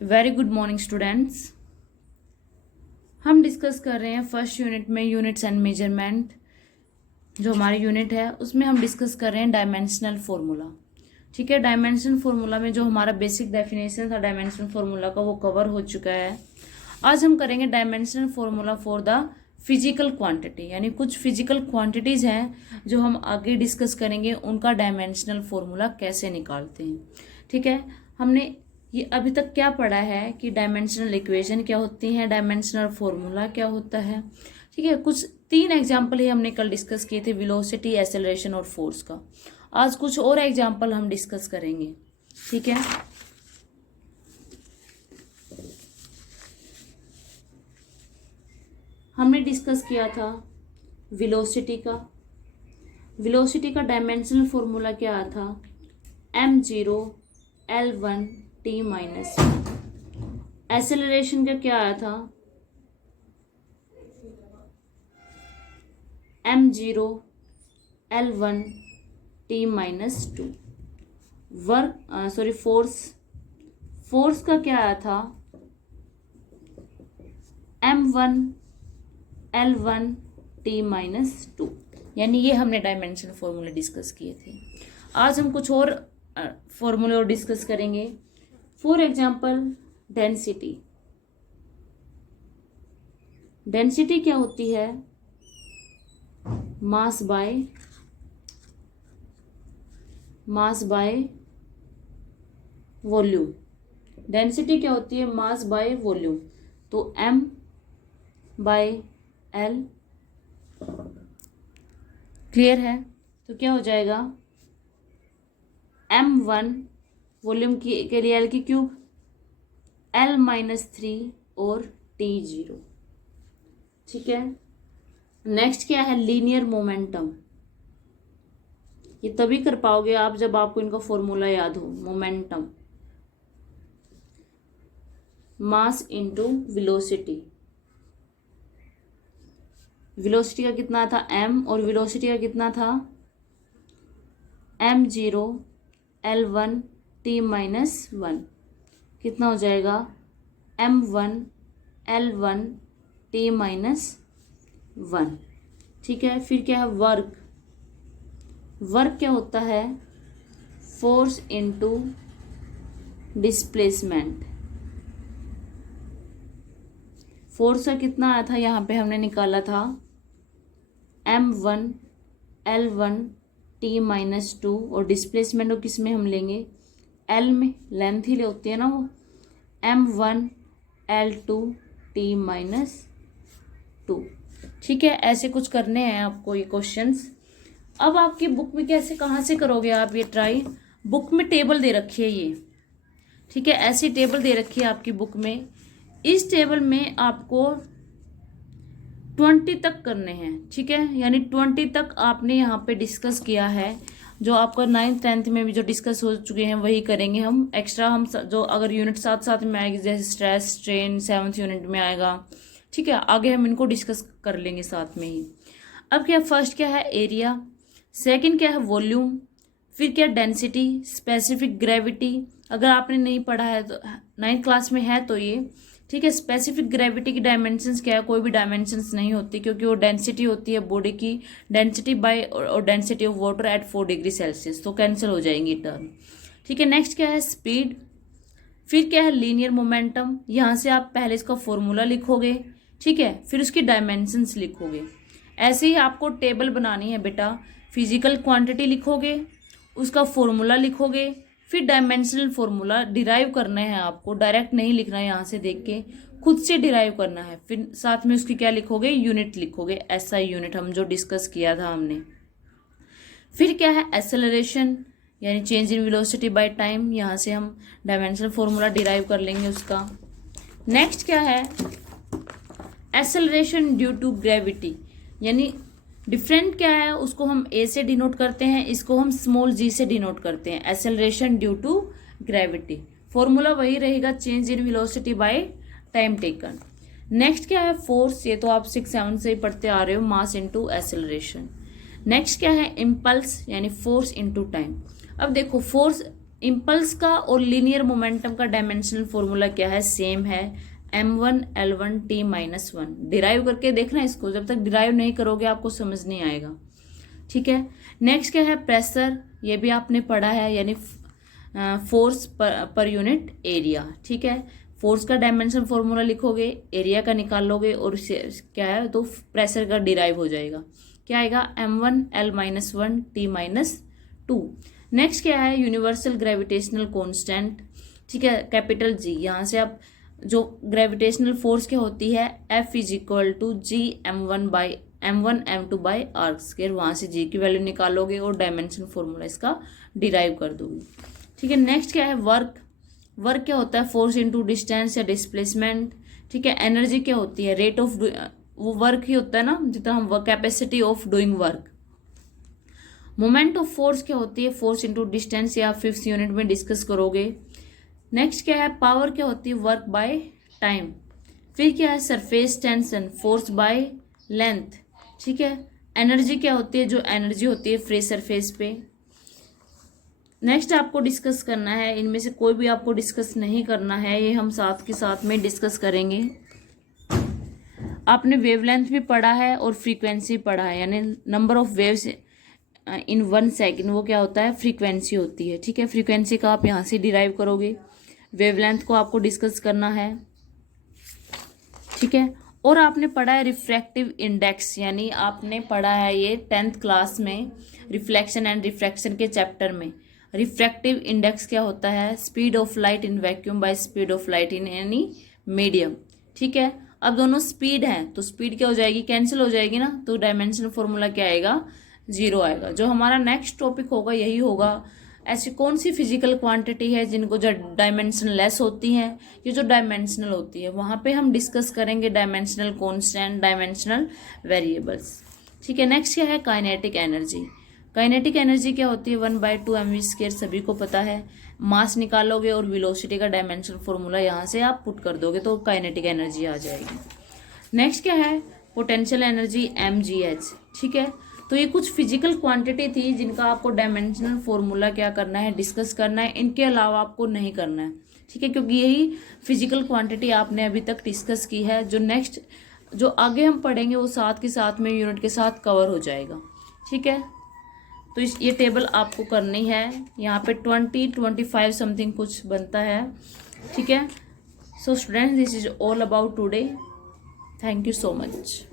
Very good morning students. हम discuss कर रहे हैं फर्स्ट यूनिट में यूनिट्स एंड मेजरमेंट। जो हमारी यूनिट है उसमें हम डिस्कस कर रहे हैं डायमेंशनल फार्मूला। ठीक है, डायमेंशनल फार्मूला में जो हमारा बेसिक डेफिनेशन था डायमेंशनल फार्मूला का वो कवर हो चुका है। आज हम करेंगे dimensional formula for the physical quantity, यानी कुछ फिजिकल क्वांटिटीज हैं जो हम आगे डिस्कस करेंगे, उनका डायमेंशनल फार्मूला कैसे निकालते हैं। ठीक है, हमने ये अभी तक क्या पढ़ा है कि डायमेंशनल इक्वेशन क्या होती है, डायमेंशनल फार्मूला क्या होता है। ठीक है, कुछ 3 एग्जाम्पल ही हमने कल डिस्कस किए थे, वेलोसिटी, एक्सेलरेशन और फोर्स का। आज कुछ और एग्जाम्पल हम डिस्कस करेंगे। ठीक है, हमने डिस्कस किया था वेलोसिटी का। वेलोसिटी का डायमेंशनल फार्मूला क्या आया था, m0 L1 t minus. Acceleration का क्या आया था, m0 L1 t minus 2। Force का क्या आया था, m1 L1 t माइनस 2। यानी ये हमने डायमेंशन फॉर्मूले डिस्कस किए थे। आज हम कुछ और फॉर्मूले और डिस्कस करेंगे। For example density. डेंसिटी क्या होती है, मास बाय वॉल्यूम। डेंसिटी क्या होती है, मास बाय वॉल्यूम। तो m बाय l, क्लियर है। तो क्या हो जाएगा, m1 वॉल्यूम के लिए l की क्यूब, l-3 और t0। ठीक है, नेक्स्ट क्या है, लीनियर मोमेंटम। ये तभी कर पाओगे आप जब आपको इनका फॉर्मूला याद हो। Momentum, mass into velocity. Velocity का कितना था m और वेलोसिटी का कितना था m0 L1 t माइनस 1। कितना हो जाएगा, m1 L1 t माइनस 1। ठीक है, फिर क्या है, वर्क क्या होता है, फोर्स इनटू डिस्प्लेसमेंट। फोर्स का कितना आया था, यहाँ पे हमने निकाला था m1 L1 t माइनस 2 और डिस्प्लेसमेंट को किस में हम लेंगे, L में, लेंथ ही होती है ना वो, m1 L2 t माइनस 2। ठीक है, ऐसे कुछ करने हैं आपको ये क्वेश्चंस। अब आपकी बुक में कैसे, कहाँ से करोगे आप ये ट्राई, बुक में टेबल दे रखी है ये। ठीक है, ऐसी टेबल दे रखी है आपकी बुक में। इस टेबल में आपको 20 तक करने हैं। ठीक है, यानी 20 तक आपने यहाँ पे डिस्कस किया है। जो आपका 9th 10th में भी जो डिस्कस हो चुके हैं वही करेंगे हम। एक्स्ट्रा हम जो अगर यूनिट साथ साथ में आएगी, जैसे स्ट्रेस स्ट्रेन 7th यूनिट में आएगा। ठीक है, आगे हम इनको डिस्कस कर लेंगे साथ में ही। अब क्या, फर्स्ट क्या है, एरिया। सेकंड क्या है, वॉल्यूम। फिर क्या, डेंसिटी, स्पेसिफिक ग्रेविटी। अगर आपने नहीं पढ़ा है तो 9th क्लास में है तो ये। ठीक है, स्पेसिफिक ग्रेविटी की डायमेंशंस क्या है, कोई भी डायमेंशंस नहीं होती, क्योंकि वो डेंसिटी होती है बॉडी की, डेंसिटी बाय और density of water at 4 degree Celsius, तो कैंसिल हो जाएंगी टर्म। ठीक है, नेक्स्ट क्या है, स्पीड। फिर क्या है, लीनियर मोमेंटम। यहाँ से आप पहले इसका फॉर्मूला लिखोगे। ठीक है, फिर उसकी डायमेंशंस लिखोगे। ऐसे ही आपको टेबल बनानी है बेटा। फिजिकल क्वांटिटी लिखोगे, उसका फॉर्मूला लिखोगे, फिर डायमेंशनल फॉर्मूला डिराइव करना है आपको। डायरेक्ट नहीं लिखना है, यहाँ से देख के खुद से डिराइव करना है। फिर साथ में उसकी क्या लिखोगे, यूनिट लिखोगे, एसआई यूनिट, हम जो डिस्कस किया था हमने। फिर क्या है, एक्सेलरेशन, यानी change in velocity by time. यहाँ से हम डायमेंशनल फॉर्मूला डिराइव कर लेंगे उसका। नेक्स्ट क्या है, एक्सेलरेशन ड्यू टू ग्रेविटी, यानी डिफरेंट क्या है, उसको हम ए से डिनोट करते हैं, इसको हम स्मॉल जी से डिनोट करते हैं। Acceleration due to gravity, formula वही रहेगा, change in velocity by time taken. Next क्या है, फोर्स। ये तो आप 6-7 से ही पढ़ते आ रहे हो, मास इनटू एक्सेलरेशन। नेक्स्ट क्या है, इम्पल्स, यानी फोर्स इनटू टाइम। अब देखो, फोर्स इम्पल्स का और लीनियर मोमेंटम का डायमेंशनल फॉर्मूला क्या है, सेम है, m1l1t-1। डिराइव करके देखना इसको, जब तक डिराइव नहीं करोगे आपको समझ नहीं आएगा, ठीक है। नेक्स्ट क्या है, प्रेशर, ये भी आपने पढ़ा है, यानी फोर्स पर यूनिट एरिया, ठीक है। फोर्स का डायमेंशन फॉर्मूला लिखोगे, एरिया का निकालोगे और क्या है तो प्रेशर का डिराइव हो जाएगा, क्या आएगा, m1l-1t-2। नेक्स्ट क्या है, यूनिवर्सल ग्रेविटेशनल कांस्टेंट, ठीक है, कैपिटल जी। यहाँ से आप जो ग्रेविटेशनल फोर्स क्या होती है, F = G m1m2/r², वहाँ से जी की वैल्यू निकालोगे और डायमेंशन फॉर्मूला इसका डिराइव कर दोगे, ठीक है। नेक्स्ट क्या है, वर्क। वर्क क्या होता है, फोर्स इनटू डिस्टेंस या डिस्प्लेसमेंट, ठीक है। एनर्जी क्या होती है, रेट ऑफ, वो वर्क ही होता है ना, जितना हम capacity of doing work. Moment of force क्या होती है, फोर्स इनटू डिस्टेंस, या 5th यूनिट में डिस्कस करोगे। नेक्स्ट क्या है, पावर क्या होती है, वर्क बाय टाइम। फिर क्या है, surface tension, force by length, ठीक है। एनर्जी क्या होती है, जो एनर्जी होती है फ्री सरफेस पे। नेक्स्ट आपको डिस्कस करना है, इनमें से कोई भी आपको डिस्कस नहीं करना है, ये हम साथ के साथ में डिस्कस करेंगे। आपने वेवलेंथ भी पढ़ा है और फ्रीक्वेंसी पढ़ा है, यानी number of waves in 1 second, वो क्या होता है, फ्रीक्वेंसी होती है, ठीक है। फ्रीक्वेंसी का आप यहाँ से डिराइव करोगे। वेवलेंथ को आपको डिस्कस करना है, ठीक है। और आपने पढ़ा है रिफ्रैक्टिव इंडेक्स, यानी आपने पढ़ा है ये 10th क्लास में रिफ्लेक्शन एंड रिफ्रैक्शन के चैप्टर में। रिफ्रैक्टिव इंडेक्स क्या होता है, speed of light in vacuum by speed of light in any medium, ठीक है। अब दोनों स्पीड हैं तो स्पीड क्या हो जाएगी, कैंसिल हो जाएगी ना, तो डायमेंशन फॉर्मूला क्या आएगा, 0 आएगा। जो हमारा नेक्स्ट टॉपिक होगा यही होगा, ऐसी कौन सी फिजिकल क्वांटिटी है जिनको जो डायमेंशन लेस होती हैं, ये जो डायमेंशनल होती है, वहाँ पे हम डिस्कस करेंगे डायमेंशनल कॉन्स्टेंट, डायमेंशनल वेरिएबल्स, ठीक है। नेक्स्ट क्या है, काइनेटिक एनर्जी। काइनेटिक एनर्जी क्या होती है, 1/2 mv², सभी को पता है। मास निकालोगे और वेलोसिटी का डायमेंशनल फॉर्मूला यहाँ से आप पुट कर दोगे तो काइनेटिक एनर्जी आ जाएगी। नेक्स्ट क्या है, पोटेंशियल एनर्जी, mgh, ठीक है। तो ये कुछ फिजिकल क्वांटिटी थी जिनका आपको डायमेंशनल फॉर्मूला क्या करना है, डिस्कस करना है, इनके अलावा आपको नहीं करना है, ठीक है, क्योंकि यही फिजिकल क्वांटिटी आपने अभी तक डिस्कस की है। जो नेक्स्ट जो आगे हम पढ़ेंगे वो साथ के साथ में यूनिट के साथ कवर हो जाएगा, ठीक है। तो ये टेबल आपको करनी है, यहाँ पे 20-25 समथिंग कुछ बनता है, ठीक है। So students, this is all about today. Thank you so much.